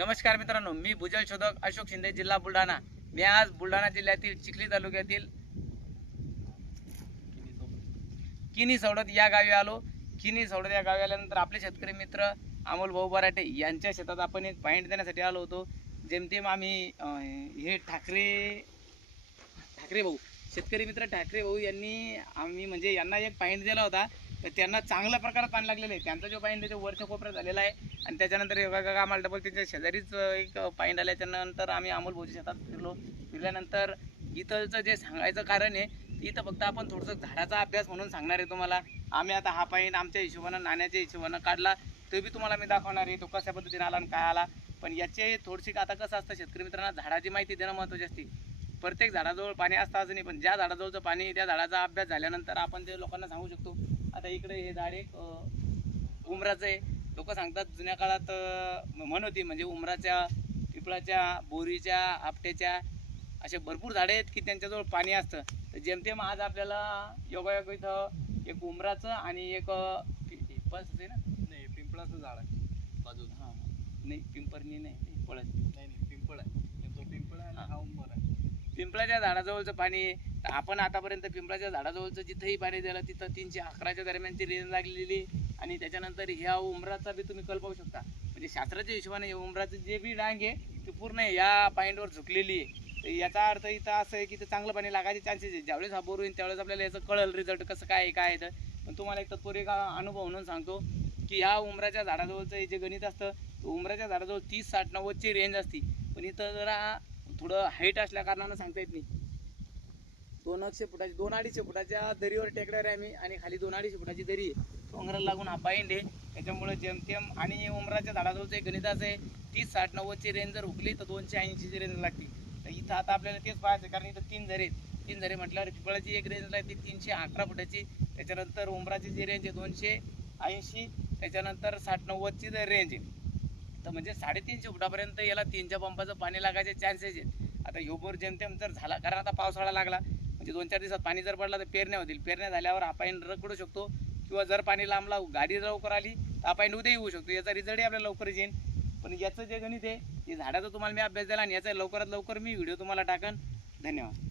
नमस्कार मित्रांनो मी भूजल शोधक अशोक शिंदे जिल्हा बुलढाणा. मी आज बुलढाणा जिल्ह्यातील चिखली तालुक्यातील किनी सवडत या गावी आलो. किनी सवडत या गावी आल्यानंतर आपले शेतकरी मित्र अमोल भाऊ बराटे यांच्या शेतात आपण एक पॉईंट देण्यासाठी आलो होतो. जेमतेम आम्ही हे ठाकरे ठाकरे भाऊ शेतकरी मित्र ठाकरे भाऊ यांनी आम्ही म्हणजे यांना एक पॉईंट दिला होता. तर त्यांना चांगल्या प्रकारात पाणी लागलेलं आहे. त्यांचा जो पॉईंट आहे तो वरच्या कोपऱ्यात झालेला आहे. आणि त्याच्यानंतर हे बघा आम्हाला डबल त्याच्या शेजारीच एक पॉईंट आलं त्याच्यानंतर आम्ही अमोल भोजी शेतात फिरलो. फिरल्यानंतर इथंचं जे सांगायचं कारण आहे इथं फक्त आपण थोडंसं झाडाचा अभ्यास म्हणून सांगणार आहे तुम्हाला. आम्ही आता हा पाईन आमच्या हिशोबानं नाण्याच्या हिशोबानं काढला. ते बी तुम्हाला मी दाखवणार आहे तो कशा पद्धतीने आला आणि काय आला. पण याचे थोडीशी आता कसं असतं शेतकरी मित्रांना झाडाची माहिती देणं महत्त्वाची असते. प्रत्येक झाडाजवळ पाणी असतं असं नाही पण ज्या झाडाजवळचं पाणी त्या झाडाचा अभ्यास झाल्यानंतर आपण ते लोकांना सांगू शकतो. आता इकडे हे झाड एक उमराचं आहे. लोक सांगतात जुन्या काळात म्हण होती म्हणजे उमराच्या पिपळाच्या बोरीच्या आपट्याच्या असे भरपूर झाडे आहेत की त्यांच्याजवळ पाणी असतं. तर जेमतेम आज आपल्याला योगायोग इथं एक उमराचं आणि एक पिंपळच आहे ना? नाही पिंपळाचं झाड आहे. बाजूला हां नाही पिंपरनी नाही नाही नाही पिंपळ तो पिंपळ आहे हा. आणि हा उंबर आहे पिंपळाच्या झाडाजवळचं पाणी आहे. आपण आतापर्यंत पिंपळाच्या झाडाजवळचं जिथंही पाणी दिलं तिथं तीनशे अकराच्या दरम्यानची रेंज लागलेली आहे. आणि त्याच्यानंतर ह्या उमराचा बी तुम्ही कल शकता. म्हणजे शास्त्राच्या हिशोबाने उमराचं जे बी डांग आहे ते पूर्ण या पॉईंटवर झुकलेली आहे. तर याचा अर्थ इथं असं आहे की ते चांगलं पाणी लागायचे चान्सेस आहे. ज्यावेळेस हा बोर होईल त्यावेळेस आपल्याला याचं कळल रिझल्ट कसं काय आहे काय आहे तर. पण तुम्हाला एक तत्पर एक अनुभव म्हणून सांगतो की ह्या उमराच्या झाडाजवळचं हे जे गणित असतं तर उमराच्या झाडाजवळ तीस साठ नव्वदची रेंज असते. पण इथं जरा थोडं हाईट असल्या कारणानं सांगता येत नाही. दोन अक्षे फुटाची दोन अडीचशे फुटाच्या दरीवर टेकणार आहे आम्ही आणि खाली दोन अडीचशे फुटाची दरी डोंगराला लागून हा बाईंड आहे त्याच्यामुळे जेमतेम आणि उमराच्या झाडाजवळचं एक गणिताचं आहे तीस साठ नव्वदची रेंज जर हुकली तर दोनशे ऐंशीची रेंज लागते. तर इथं आता आपल्याला तेच पाहायचं आहे, कारण इथं तीन झरे तीन झरे म्हटल्यावर पिपळाची एक रेंज लागते तीनशे अकरा फुटाची. त्याच्यानंतर उमराची जी रेंज आहे दोनशे ऐंशी. त्याच्यानंतर साठ नव्वदची जर रेंज आहे. तर म्हणजे साडेतीनशे फुटापर्यंत याला तीनच्या पंपाचं पाणी लागायचे चान्सेस आहेत. आता ह्यो बोर जेमतेम जर झाला कारण आता पावसाळा लागला म्हणजे दोन चार दिवसात पाणी जर पडला तर पेरण्या होतील. पेरण्या झाल्यावर आपण पाणी रकडू शकतो किंवा जर पाणी लांबला गाडी लवकर आली तर आपण उद्याही होऊ शकतो. याचा रिझल्टही आपल्याला लवकरच येईल पण याचं जे गणित आहे ते झाडाचा तुम्हाला मी अभ्यास दिला आणि याचा लवकरात लवकर मी व्हिडिओ तुम्हाला टाकन. धन्यवाद.